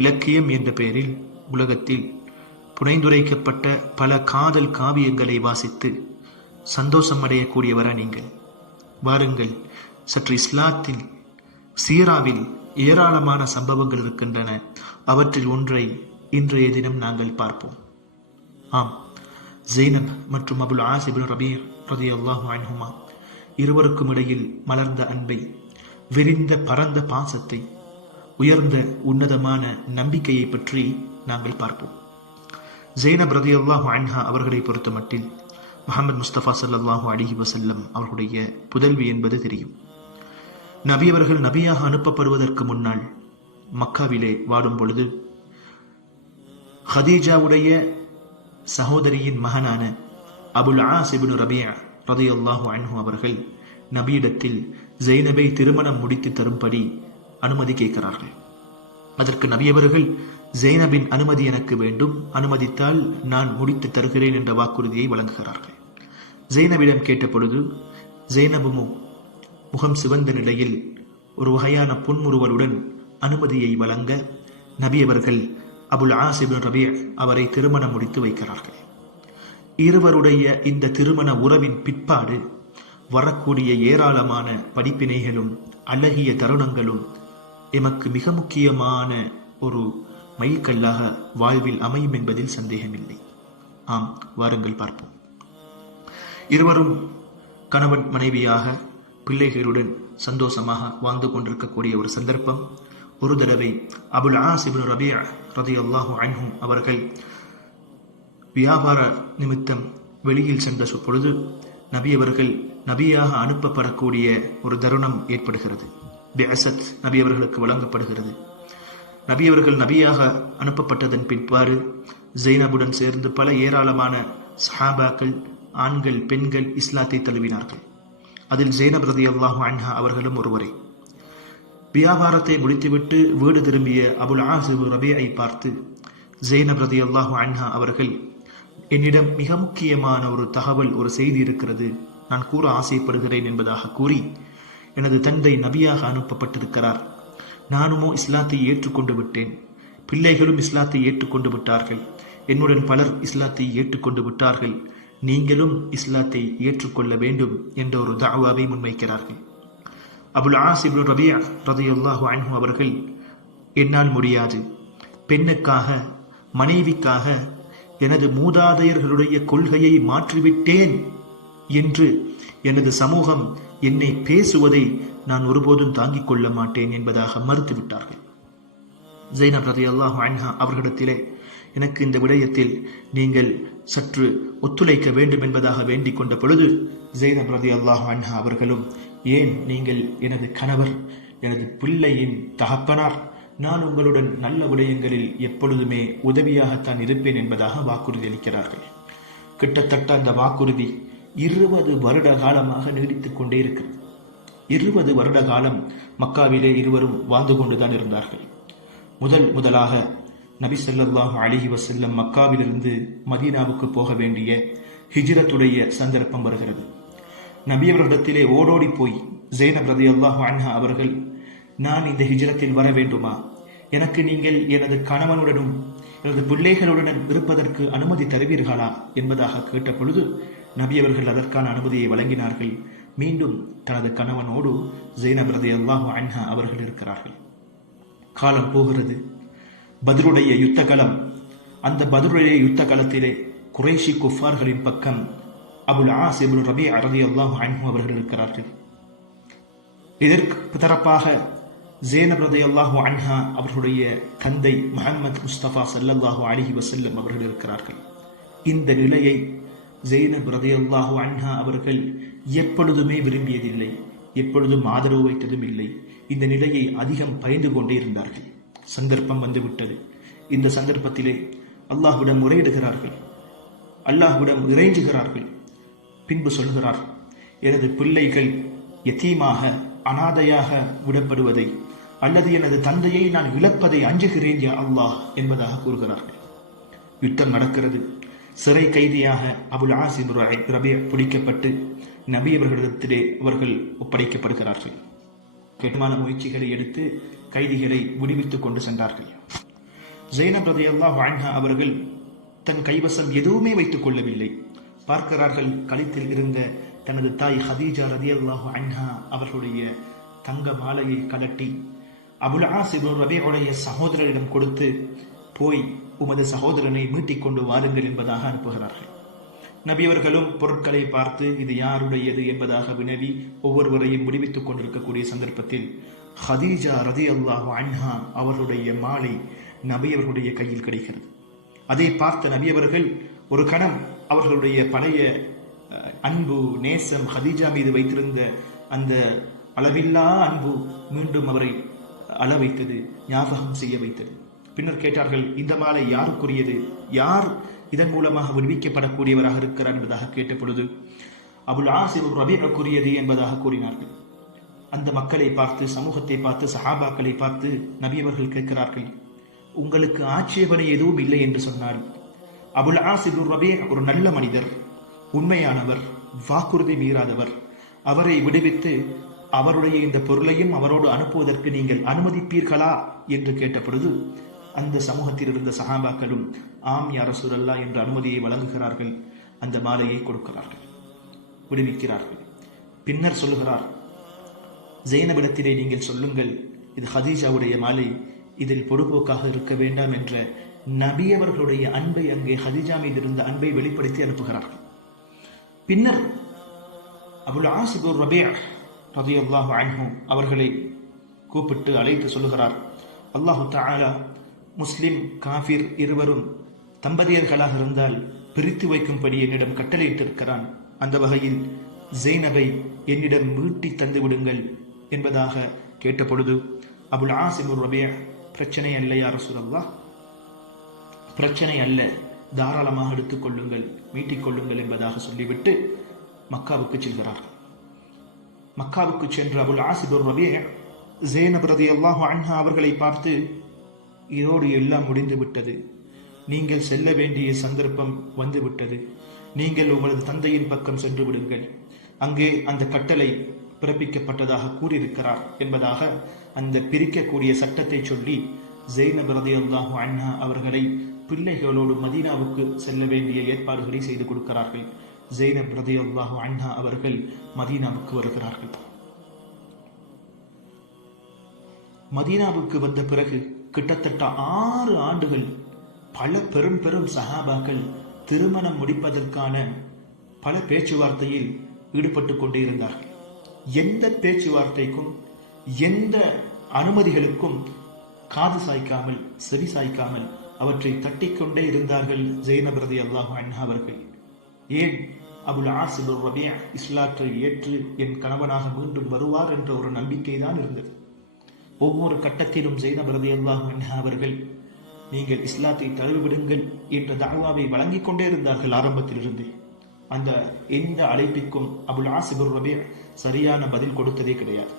இலக்கியம் என்ற பெயரில் உலகத்தில் புனைந்துரைக்கப்பட்ட பல காதல் காவியங்களை வாசித்து சந்தோஷம் அடையக்கூடியவரா நீங்கள்? வாருங்கள், சற்று இஸ்லாத்தில் சீராவில் ஏராளமான சம்பவங்கள் இருக்கின்றன. அவற்றில் ஒன்றை இன்றைய தினம் நாங்கள் பார்ப்போம். ஆம், ஜெய்னப் மற்றும் அபுல் ஆஸ் இப்னு ரபீர் ரலியல்லாஹு அன்ஹுமா இருவருக்கும் இடையில் மலர்ந்த அன்பை, விரிந்த பரந்த பாசத்தை, உயர்ந்த உன்னதமான நம்பிக்கையை பற்றி நாங்கள் பார்ப்போம். ஜெய்னப் ரலியல்லாஹு அன்ஹா அவர்களை பொறுத்த மட்டில் முஹம்மது முஸ்தபா ஸல்லல்லாஹு அலைஹி வஸல்லம் அவர்களுடைய புதல்வி என்பது தெரியும். நபி அவர்கள் நபியாக அனுப்பப்படுவதற்கு முன்னால் மக்காவிலே வாடும் பொழுது ஹதீஜாவுடைய சகோதரியின் மகனான அபுல் ஆஸ் இப்னு ரபீஅ ரலியல்லாஹு அன்ஹு அவர்கள் நபியிடத்தில் ஜெய்னபை திருமணம் முடித்து தரும்படி அனுமதி கேட்கிறார்கள். அதற்கு நபி அவர்கள், ஜெய்னபின் அனுமதி எனக்கு வேண்டும், அனுமதித்தால் நான் முடித்து தருகிறேன் என்ற வாக்குறுதியை வழங்குகிறார்கள். ஜெய்னபிடம் கேட்ட பொழுது ஜெய்னபுமோ முகம் சிவந்த நிலையில் ஒரு வகையான புன்முறுவலுடன் அனுமதியை வழங்க நபி அவர்கள் அபுல் ஆஸ் இப்னு ரபீஅ அவரை திருமணம் முடித்து வைக்கிறார்கள். இருவருடைய இந்த திருமண உறவின் பிற்பாடு வரக்கூடிய ஏராளமான படிப்பினைகளும் அழகிய தருணங்களும் எமக்கு மிக முக்கியமான ஒரு மைல்கல்லாக வாழ்வில் அமையும் என்பதில் சந்தேகமில்லை. ஆம், வாருங்கள் பார்ப்போம். இருவரும் கணவன் மனைவியாக பிள்ளைகளுடன் சந்தோஷமாக வாழ்ந்து கொண்டிருக்கக்கூடிய ஒரு சந்தர்ப்பம். ஒரு தடவை அபுல் ஆஸ் இப்னு ரபீஅ ரலியல்லாஹு அன்ஹு அவர்கள் வியாபார நிமித்தம் வெளியில் சென்ற பொழுது நபி அவர்கள் நபியாக அனுப்பப்படக்கூடிய ஒரு தருணம் ஏற்படுகிறது. பிஅஸத் நபி அவர்களுக்கு வழங்கப்படுகிறது. நபி அவர்கள் நபியாக அனுப்பப்பட்டதன் பிற்பாடு ஜெய்னபுடன் சேர்ந்து பல ஏராளமான சஹாபாக்கள், ஆண்கள், பெண்கள் இஸ்லாத்தை தழுவினார்கள். அதில் ஜெய்னப் ரலியல்லாஹு அன்ஹா அவர்களும் ஒருவரே. வியாபாரத்தை முடித்துவிட்டு வீடு திரும்பிய அபுல் ஆஸ் இப்னு ரபீஅை பார்த்து ஜெய்னப் ரலியல்லாஹு அன்ஹா அவர்கள், என்னிடம் மிக முக்கியமான ஒரு தகவல், ஒரு செய்தி இருக்கிறது, நான் கூற ஆசைப்படுகிறேன் என்பதாக கூறி, எனது தந்தை நபியாக அனுப்பப்பட்டிருக்கிறார், நானுமோ இஸ்லாத்தை ஏற்றுக்கொண்டு விட்டேன், பிள்ளைகளும் இஸ்லாத்தை ஏற்றுக்கொண்டு விட்டார்கள், என்னுடன் பலர் இஸ்லாத்தை ஏற்றுக்கொண்டு விட்டார்கள், நீங்களும் இஸ்லாத்தை ஏற்றுக்கொள்ள வேண்டும் என்ற ஒரு தஅவாவை முன்வைக்கிறார்கள். அபுல் ஆஸ் இப்னு ரபீஅ ரலியல்லாஹு அன்ஹு அவர்கள், என்னால் முடியாது, பெண்ணுக்காக, மனைவிக்காக எனது மூதாதையர்களுடைய கொள்கையை மாற்றிவிட்டேன் என்று எனது சமூகம் என்னை பேசுவதை நான் ஒருபோதும் தாங்கிக் கொள்ள மாட்டேன் என்பதாக மறுத்துவிட்டார்கள். ஜெய்னப் ரலியல்லாஹு அன்ஹா அவர்களிடத்திலே, எனக்கு இந்த விடயத்தில் நீங்கள் சற்று ஒத்துழைக்க வேண்டும் என்பதாக வேண்டிக் கொண்ட பொழுது ஜெய்னப் ரலியல்லாஹு அன்ஹா அவர்களும், ஏன், நீங்கள் எனது கணவர், எனது பிள்ளையின் தகப்பனார், நான் உங்களுடன் நல்ல விடயங்களில் எப்பொழுதுமே உதவியாகத்தான் இருப்பேன் என்பதாக வாக்குறுதி அளிக்கிறார்கள். கிட்டத்தட்ட அந்த வாக்குறுதி 20 வருட காலமாக நீடித்துக் கொண்டே இருக்கிறது. 20 வருட காலம் மக்காவிலே இருவரும் வாழ்ந்து கொண்டுதான் இருந்தார்கள். முதலாக நபி ஸல்லல்லாஹு அலைஹி வஸல்லம் மக்காவிலிருந்து மதீனாவுக்கு போக வேண்டிய ஹிஜ்ரத்துடைய சந்தர்ப்பம் வருகிறது. நபி அவர்களிடத்திலே ஓடோடி போய் ஜெய்னப் ரலியல்லாஹு அன்ஹா அவர்கள், நான் இந்த ஹிஜ்ரத்தில் வர வேண்டுமா, எனக்கு நீங்கள் எனது கணவனுடனும் எனது பிள்ளைகளுடன் இருப்பதற்கு அனுமதி தருவீர்களா என்பதாக கேட்ட பொழுது நபி அவர்கள் அதற்கான அனுமதியை வழங்கினார்கள். மீண்டும் தனது கணவனோடு ஜெய்னப் ரலியல்லாஹு அன்ஹா அவர்கள் இருக்கிறார்கள். காலம் போகிறது. பத்ருடைய யுத்த களம். அந்த பத்ருடைய யுத்த களத்திலே குறைஷி குஃபார்களின் பக்கம் அபுல் ஆஸ் இப்னு ரபீஅ ரலியல்லாஹு அன்ஹு அவர்கள் இருக்கிறார்கள். இதற்கு தரப்பாக ஜெய்னப் ரலியல்லாஹு அன்ஹா அவர்களுடைய தந்தை முஹம்மது முஸ்தபா ஸல்லல்லாஹு அலைஹி வஸல்லம் அவர்கள் இருக்கிறார்கள். இந்த நிலையை ஜெய்னப் ரலியல்லாஹு அன்ஹா அவர்கள் எப்பொழுதுமே விரும்பியதில்லை, எப்பொழுதும் ஆதரவு வைத்ததும் இல்லை. இந்த நிலையை அதிகம் பயந்து கொண்டே இருந்தார்கள். சந்தர்ப்பம் வந்துவிட்டது. இந்த சந்தர்ப்பத்திலே அல்லாஹ்விடம் முறையிடுகிறார்கள், அல்லாஹ்விடம் இறைஞ்சுகிறார்கள். பின்பு சொல்கிறார், எனது பிள்ளைகள் யதீமாக, அனாதையாக விடப்படுவதை அல்லது எனது தந்தையை நான் இழப்பதை அஞ்சுகிறேன் யா அல்லாஹ் என்பதாக கூறுகிறார்கள். யுத்தம் நடக்கிறது. சிறை கைதியாக அபுல் ஆஸ் இப்னு ரபீஅ பிடிக்கப்பட்டு நபி அவர்களிடத்திலே அவர்கள் ஒப்படைக்கப்படுகிறார்கள். கெட்டமான முயற்சிகளை எடுத்து கைதிகளை விடுவித்துக் கொண்டு சென்றார்கள். ஜைனப் ரலியல்லாஹு அன்ஹா அவர்கள் தன் கைவசம் எதுவுமே வைத்துக் கொள்ளவில்லை. பார்க்கிறார்கள், கழுத்தில் இருந்த தனது தாய் ஹதீஜா ரலியல்லாஹு அன்ஹா அவர்களுடைய தங்க மாலையை கலட்டி அபுல் ஆஸ் இப்னு ரபீஉடைய சகோதரரிடம் கொடுத்து, போய் உமது சகோதரனை மீட்டிக் கொண்டு வாருங்கள் என்பதாக அனுப்புகிறார்கள். நபியவர்களும் பொருட்களை பார்த்து இது யாருடையது என்பதாக வினவி ஒவ்வொருவரையும் முடிவித்துக் கொண்டிருக்கக்கூடிய சந்தர்ப்பத்தில் ஹதீஜா ரலியல்லாஹு அன்ஹா அவர்களுடைய மாலை நபியவர்களுடைய கையில் கிடைக்கிறது. அதை பார்த்த நபியவர்கள் ஒரு கணம் அவர்களுடைய பழைய அன்பு நேசம் ஹதீஜா மீது வைத்திருந்த அந்த அளவில்லா அன்பு மீண்டும் அவரை அள வைத்தது, ஞாபகம் செய்ய வைத்தது. பின்னர் கேட்டார்கள், இந்த மாலை யாருக்குரியது, யார் இதன் மூலமாக விடுவிக்கப்படக்கூடியவராக இருக்கிறார் என்பதாக கேட்ட பொழுது அபுல் ஆஸ் இப்னு ரபீஉக்குரியது என்பதாக கூறினார்கள். அந்த மக்களை பார்த்து, சமூகத்தை பார்த்து, சஹாபாக்களை பார்த்து நபியவர்கள் கேட்கிறார்கள், உங்களுக்கு ஆட்சேபனை எதுவும் இல்லை என்று சொன்னால் அபுல் ஆஸ் இப்னு ரபீஉ ஒரு நல்ல மனிதர், உண்மையானவர், வாக்குறுதி மீறாதவர். அவரை விடுவித்து அவருடைய இந்த பொருளையும் அவரோடு அனுப்புவதற்கு நீங்கள் அனுமதிப்பீர்களா என்று கேட்ட பொழுது அந்த சமூகத்தில் இருந்த சஹாபாக்களும் ஆம் யா ரசூலல்லாஹ் என்ற அனுமதியை வழங்குகிறார்கள். அந்த மாலையை கொடுக்கிறார்கள், விடுவிக்கிறார்கள். பின்னர் சொல்லுகிறார், ஜெய்னபிடத்திலே நீங்கள் சொல்லுங்கள், இது ஹதீஜாவுடைய மாலை, இதில் பொடுபோக்காக இருக்க வேண்டாம் என்ற நபியவர்களுடைய அன்பை, அங்கே ஹதீஜா மீது இருந்த அன்பை வெளிப்படுத்தி அனுப்புகிறார்கள். பின்னர் அபுல் ஆஸ் இப்னு ரபீஉ ரலியல்லாஹு அன்ஹு அவர்களை கூப்பிட்டு அழைத்து சொல்லுகிறார், அல்லாஹு தஆலா முஸ்லிம் காஃபிர் இருவரும் தம்பதியர்களாக இருந்தால் பிரித்து வைக்கும்படி என்னிடம் கட்டளையிட்டிருக்கிறான். அந்த வகையில் ஜெய்னபை என்னிடம் மீட்டி தந்து விடுங்கள் என்பதாக கேட்ட பொழுது அபுல் ஆஸ் இப்னு ரபீஉ, பிரச்சனை அல்ல யா ரசூலல்லாஹ், பிரச்சனை அல்ல, தாராளமாக எடுத்துக் கொள்ளுங்கள், மீட்டிக் கொள்ளுங்கள் என்பதாக சொல்லிவிட்டு மக்காவுக்கு செல்கிறார்கள். மக்காவுக்கு சென்ற அபுல் ஆஸ் இப்னு ரபீஉ ஜெய்னப் ரலியல்லாஹு அன்ஹா அவர்களை பார்த்து, இதோடு எல்லாம் முடிந்து விட்டது, நீங்கள் செல்ல வேண்டிய சந்தர்ப்பம் வந்துவிட்டது, நீங்கள் உங்களது தந்தையின் பக்கம் சென்று விடுங்கள், அங்கே அந்த கட்டளை பிறப்பிக்கப்பட்டதாக கூறியிருக்கிறார் என்பதாக அந்த பிரிக்கக்கூடிய சட்டத்தை சொல்லி ஜெய்னப் ரலியல்லாஹு அன்ஹா அவர்களை பிள்ளைகளோடு மதீனாவுக்கு செல்ல வேண்டிய ஏற்பாடுகளை செய்து கொடுக்கிறார்கள். ஜெய்னப் ரலியல்லாஹு அன்ஹா அவர்கள் மதீனாவுக்கு வருகிறார்கள். மதீனாவுக்கு வந்த பிறகு கிட்டத்தட்ட 6 ஆண்டுகள் பல பெரும் பெரும் சஹாபாக்கள் திருமணம் முடிப்பதற்கான பல பேச்சுவார்த்தையில் ஈடுபட்டு கொண்டே இருந்தார்கள். எந்த பேச்சுவார்த்தைக்கும் எந்த அனுமதிகளுக்கும் காது சாய்க்காமல், செவி சாய்க்காமல் அவற்றை தட்டிக்கொண்டே இருந்தார்கள் ஜெய்னப் ரலியல்லாஹு அன்ஹா அவர்கள். ஏன், அபுல் ஆஸ் இப்னு ரபீஉ இஸ்லாத்தை ஏற்று என் கணவனாக மீண்டும் வருவார் என்ற ஒரு நம்பிக்கை தான் இருந்தது. ஒவ்வொரு கட்டத்திலும் ஜெய்னப் ரலியல்லாஹு அன்ஹா அவர்கள் நீங்கள் இஸ்லாத்தை தழுவிவிடுங்கள் என்ற தஅவாவை வழங்கிக் கொண்டே இருந்தார்கள் ஆரம்பத்திலிருந்து. அந்த எந்த அழைப்பிற்கும் அபுல் ஆஸ் இப்னு ரபீஉ சரியான பதில் கொடுத்ததே கிடையாது.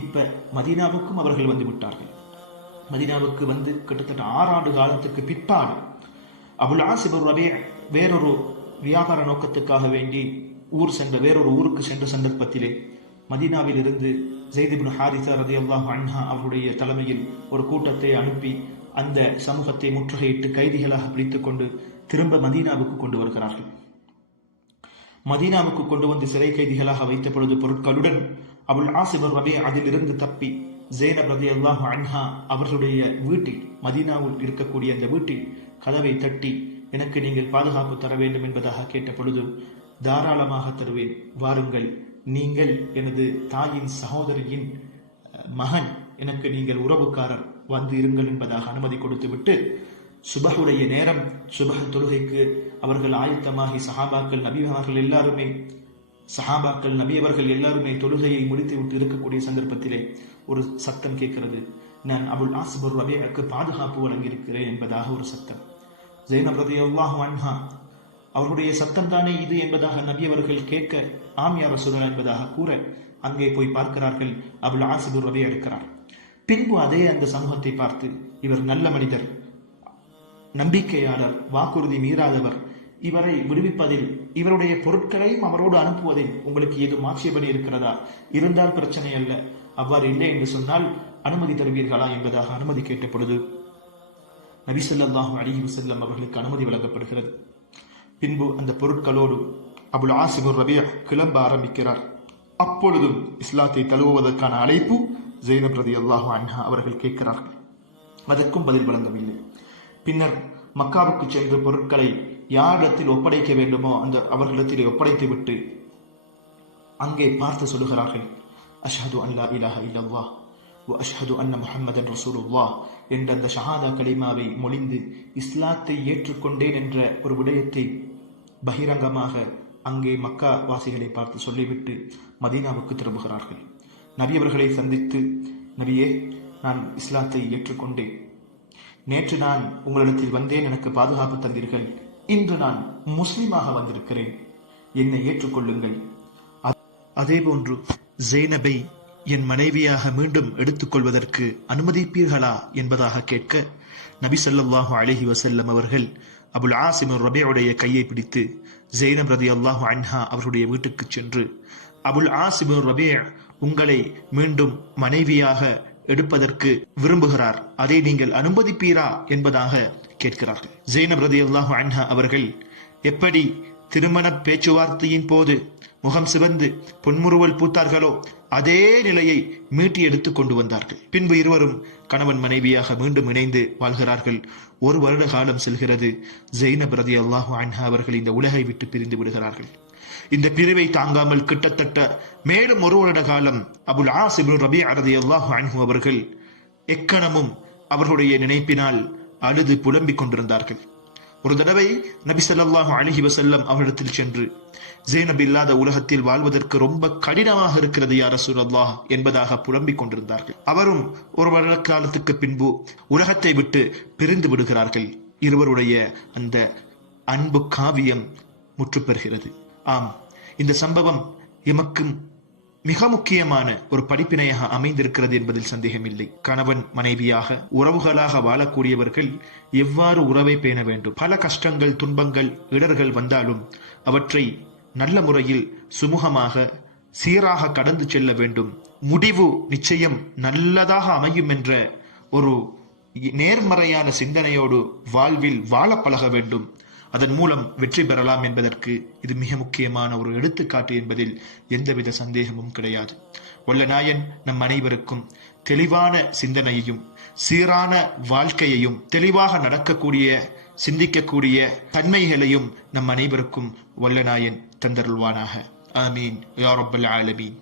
இப்ப மதீனாவுக்கும் அவர்கள் வந்து விட்டார்கள். மதீனாவுக்கு வந்து கிட்டத்தட்ட 6 ஆண்டு காலத்துக்கு பிற்பாடு அபுல் ஆஸ் இப்னு ரபீஉ வேறொரு வியாபார நோக்கத்துக்காக வேண்டி வேறொரு ஊருக்கு சென்ற சந்தர்ப்பத்திலே மதீனாவில் இருந்து ஸைத் இப்னு ஹாரிஸா ரலியல்லாஹு அன்ஹா அவருடைய தலைமையில் ஒரு கூட்டத்தை அனுப்பி அந்த சமூகத்தை முற்றுகையிட்டு கைதிகளாக பிடித்துக் கொண்டு திரும்ப மதீனாவுக்கு கொண்டு வருகிறார்கள். மதீனாவுக்கு கொண்டு வந்து சிறை கைதிகளாக வைத்த பொழுது பொருட்களுடன் அபுல் ஆஸ் இப்னு ரபீஉ அதிலிருந்து தப்பி ஸைனப் ரலியல்லாஹு அன்ஹா அவர்களுடைய வீட்டில், மதீனாவில் இருக்கக்கூடிய அந்த வீட்டில் கதவை தட்டி, எனக்கு நீங்கள் பாதுகாப்பு தர வேண்டும் என்பதாக கேட்ட பொழுது, தாராளமாக தருவேன், வாருங்கள், நீங்கள் எனது தாயின் சகோதரியின் மகன், எனக்கு நீங்கள் உறவுக்காரர், வந்து இருங்கள் என்பதாக அனுமதி கொடுத்துவிட்டு சுபஹுடைய நேரம், சுபஹ் தொழுகைக்கு அவர்கள் ஆயத்தமாகி சஹாபாக்கள் நபியவர்கள் எல்லாருமே தொழுகையை முடித்துவிட்டு இருக்கக்கூடிய சந்தர்ப்பத்திலே ஒரு சத்தம் கேட்கிறது. நான் அபுல் ஆஸ் இப்னு ரபீஉக்கு பாதுகாப்பு வழங்கியிருக்கிறேன் என்பதாக ஒரு சத்தம். ஸைனப் ரலியல்லாஹு அன்ஹா அவர்களுடைய சத்தம் தானே இது என்பதாக நபியவர்கள் கேட்க, ஆம் யா ரசூலல்லாஹ் என்பதாக கூற, அங்கே போய் பார்க்கிறார்கள், அபுல் ஆஸ் இப்னு ரபீஉ இருக்கிறார். பின்பு அதே அந்த சமூகத்தை பார்த்து, இவர் நல்ல மனிதர், நம்பிக்கையாளர், வாக்குறுதி மீறாதவர், இவரை விடுவிப்பதில், இவருடைய பொருட்களையும் அவரோடு அனுப்புவதில் உங்களுக்கு ஏதும் ஆட்சேபனை இருக்கிறதா? இருந்தால் பிரச்சனை அல்ல, அவ்வாறு இல்லை என்று சொன்னால் அனுமதி தருவீர்களா என்பதாக அனுமதி கேட்ட பொழுது நபி ஸல்லல்லாஹு அலைஹி வஸல்லம் அவர்களுக்கு அனுமதி வழங்கப்படுகிறது. பின்பு அந்த பொருட்களோடு அபுல் ஆஸ் இப்னு ரபீஅ் கிளம்ப ஆரம்பிக்கிறார். அப்பொழுதும் இஸ்லாத்தை தழுவுவதற்கான அழைப்பு ஸைனப் ரலியல்லாஹு அன்ஹா அவர்கள் கேட்கிறார்கள். அதற்கும் பதில் வழங்கவில்லை. பின்னர் மக்காவுக்கு சென்று பொருட்களை யாரிடத்தில் ஒப்படைக்க வேண்டுமோ அந்த அவர்களிடத்தில் ஒப்படைத்து விட்டு அங்கே பார்த்து சொல்லுகிறார்கள், அஷ்ஹது அன் லா இலாஹ இல்லல்லாஹ் வ அஷ்ஹது அன்ன முஹம்மதன் ரசூலுல்லாஹ் என்ற அந்த ஷஹாதா கலிமாவை மொழிந்து இஸ்லாத்தை ஏற்றுக்கொண்டேன் என்ற ஒரு விடயத்தை பகிரங்கமாக அங்கே மக்கா வாசிகளை பார்த்து சொல்லிவிட்டு மதீனாவுக்கு திரும்புகிறார்கள். நபி அவர்களை சந்தித்து, நபியே, நான் இஸ்லாத்தை ஏற்றுக்கொண்டேன். நேற்று நான் உங்களிடத்தில் வந்தேன், எனக்கு பாதுகாப்பு தந்தீர்கள். இன்று நான் முஸ்லிமாக வந்திருக்கிறேன், என்னை ஏற்றுக்கொள்ளுங்கள். அதேபோன்று ஸைனபை என் மனைவியாக மீண்டும் எடுத்துக்கொள்வதற்கு அனுமதிப்பீர்களா என்பதாக கேட்க நபி ஸல்லல்லாஹு அலைஹி வஸல்லம் அவர்கள் அபுல் ஆஸ் இப்னு ரபீஉடைய கையை பிடித்து ஸைனப் ரலியல்லாஹு அன்ஹா அவருடைய வீட்டுக்கு சென்று, அபுல் ஆஸ் இப்னு ரபீஅ் உங்களை மீண்டும் மனைவியாக எடுப்பதற்கு விரும்புகிறார், அதை நீங்கள் அனுமதிப்பீரா என்பதாக கேட்கிறார்கள். ஸைனப் ரலியல்லாஹு அன்ஹா அவர்கள் எப்படி திருமண பேச்சுவார்த்தையின் போது முகம் சிவந்து பொன்முறுவல் பூத்தார்களோ அதே நிலையை மீட்டி எடுத்து கொண்டு வந்தார்கள். பின்பு இருவரும் கணவன் மனைவியாக மீண்டும் இணைந்து வாழ்கிறார்கள். 1 வருட காலம் செல்கிறது. ஸைனப் ரலியல்லாஹு அன்ஹா அவர்கள் இந்த உலகை விட்டு பிரிந்து விடுகிறார்கள். இந்த பிரிவை தாங்காமல் கிட்டத்தட்ட மேலும் 1 வருட காலம் அபுல் ஆஸ் இப்னு ரபீஅ் ரலியல்லாஹு அன்ஹு அவர்கள் எக்கணமும் அவர்களுடைய நினைப்பினால் அழுது புலம்பிக் கொண்டிருந்தார்கள். ஒரு தடவை நபி ஸல்லல்லாஹு அலைஹி வஸல்லம் அவரிடத்தில் சென்று, ஸைனப் இல்லாத உலகத்தில் வாழ்வதற்கு ரொம்ப கடினமாக இருக்கிறது யா ரசூலல்லாஹ் என்பதாக புலம்பிக் கொண்டிருந்தார்கள். அவரும் 1 வருட காலத்துக்கு பின்பு உலகத்தை விட்டு பிரிந்து விடுகிறார்கள். இருவருடைய அந்த அன்பு காவியம் முற்றுப்பெறுகிறது. ஆம், இந்த சம்பவம் எமக்கும் மிக முக்கியமான ஒரு படிப்பினையாக அமைந்திருக்கிறது என்பதில் சந்தேகமில்லை. கணவன் மனைவியாக உறவுகளாக வாழக்கூடியவர்கள் எவ்வாறு உறவை பேண வேண்டும், பல கஷ்டங்கள், துன்பங்கள், இடர்கள் வந்தாலும் அவற்றை நல்ல முறையில் சுமூகமாக சீராக கடந்து செல்ல வேண்டும். முடிவு நிச்சயம் நல்லதாக அமையும் என்ற ஒரு நேர்மறையான சிந்தனையோடு வாழ்வில் வாழ பழக வேண்டும். அதன் மூலம் வெற்றி பெறலாம் என்பதற்கு இது மிக முக்கியமான ஒரு எடுத்துக்காட்டு என்பதில் எந்தவித சந்தேகமும் கிடையாது. வல்ல நாயன் நம் அனைவருக்கும் தெளிவான சிந்தனையையும் சீரான வாழ்க்கையையும் தெளிவாக நடக்கக்கூடிய சிந்திக்கக்கூடிய தன்மைகளையும் நம் அனைவருக்கும் வல்ல நாயன் தந்தருள்வானாக. ஆமீன் யா ரப்பல் ஆலமீன்.